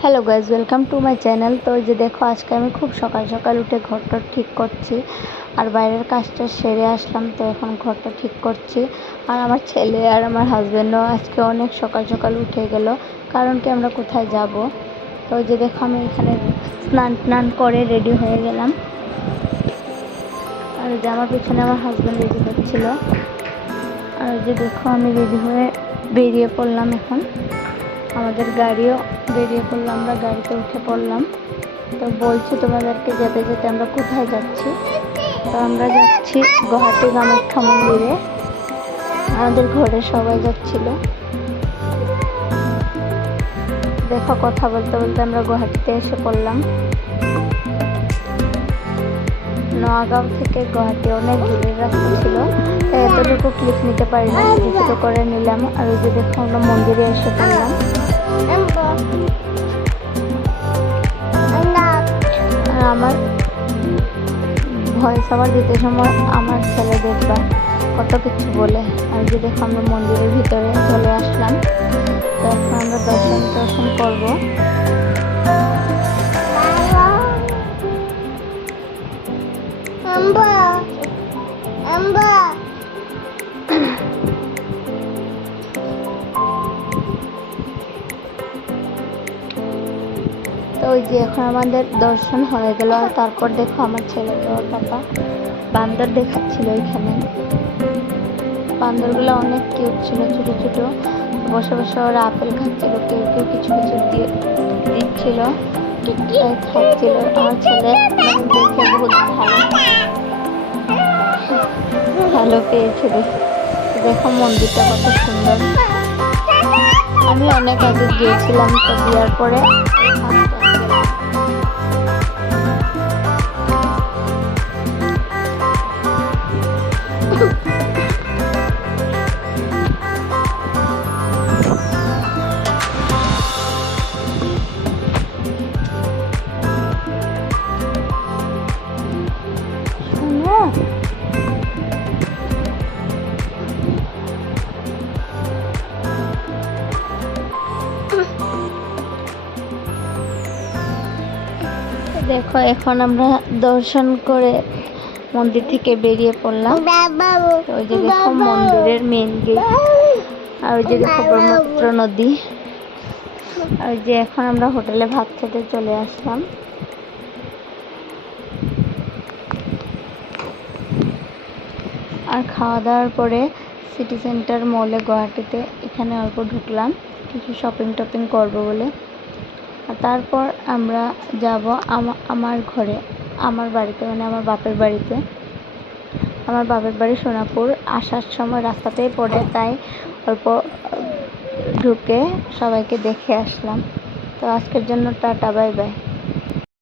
Hello guys, welcome to my channel. তো এই যে দেখো, আজকে আমি খুব সকাল সকাল উঠে ঘরটা ঠিক করছি আর বাইরের কাজটা সেরে আসলাম। তো এখন ঘরটা ঠিক করছি। আর আমার ছেলে আর আমার হাজব্যান্ডও আজকে অনেক সকাল সকাল উঠে গেল, কারণ কি আমরা কোথায় যাব। তো এই যে দেখো, আমি এখানে স্নান করে রেডি হয়ে গেলাম। আর এই যে আমার পিছনে আমার হাজব্যান্ড রেডি হচ্ছিল। আর এই যে দেখো, আমি রেডি হয়ে বেরিয়ে পড়লাম। এখন আমাদের গাড়িও বেরিয়ে পড়লো, আমরা গাড়িতে উঠে পড়লাম। তো বলছি তোমাদেরকে, যেতে যেতে আমরা কোথায় যাচ্ছি। তো আমরা যাচ্ছি গুয়াহাটি কামাখ্যা মন্দিরে। আমাদের ঘরে সবাই যাচ্ছিল। দেখো, কথা বলতে বলতে আমরা গুয়াহাটিতে এসে পড়লাম। নোয়াগাঁও থেকে গুয়াহাটি অনেক দূরের রাস্তা ছিল, তাই এতটুকু ক্লিপ নিতে পারি না, ছোটো করে নিলাম। আর ওই যে দেখো, আমরা মন্দিরে এসে পড়লাম। আর আমার ভয়েস ওভার দিতে সময় আমার ছেলে দেখবা কত কিছু বলে। আর যে দেখো, আমরা মন্দিরের ভিতরে চলে আসলাম। তো এখন আমরা দর্শন করবো। তো ওই যে এখন আমাদের দর্শন হয়ে গেল। আর তারপর দেখো, আমার ছেলেকে ওর পাপা বান্দর দেখাচ্ছিল। এখানে বান্দরগুলো অনেক কিউট ছিল, ছোট ছোট। বসে বসে ওরা আপেল খাচ্ছিল, কেউ কেউ কিছু কিছু দিয়ে দিচ্ছিল, খাচ্ছিল। আমার ছেলে দেখে বহুত ভালো পেয়েছিল। দেখো মন্দিরটা কত সুন্দর। আমি অনেক আগে গিয়েছিলাম, তো দেওয়ার পরে দেখো, এখন আমরা দর্শন করে মন্দির থেকে বেরিয়ে পড়লাম। ওই যে দেখো মন্দিরের মেন গেট। আর ওই যে দেখো ব্রহ্মপুত্র নদী। আর ওই যে এখন আমরা হোটেলে ভাত খেতে চলে আসলাম। আর খাওয়া দাওয়ার পরে সিটি সেন্টার মলে গুয়াহাটিতে এখানে অল্প ঢুকলাম কিছু শপিং টপিং করবো বলে। আর তারপর আমরা যাব আমার ঘরে, আমার বাড়িতে, মানে আমার বাপের বাড়িতে। আমার বাপের বাড়ি সোনাপুর। আসার সময় রাস্তাতেই পড়ে, তাই অল্প ঢুকে সবাইকে দেখে আসলাম। তো আজকের জন্য টাটা, বাই বাই।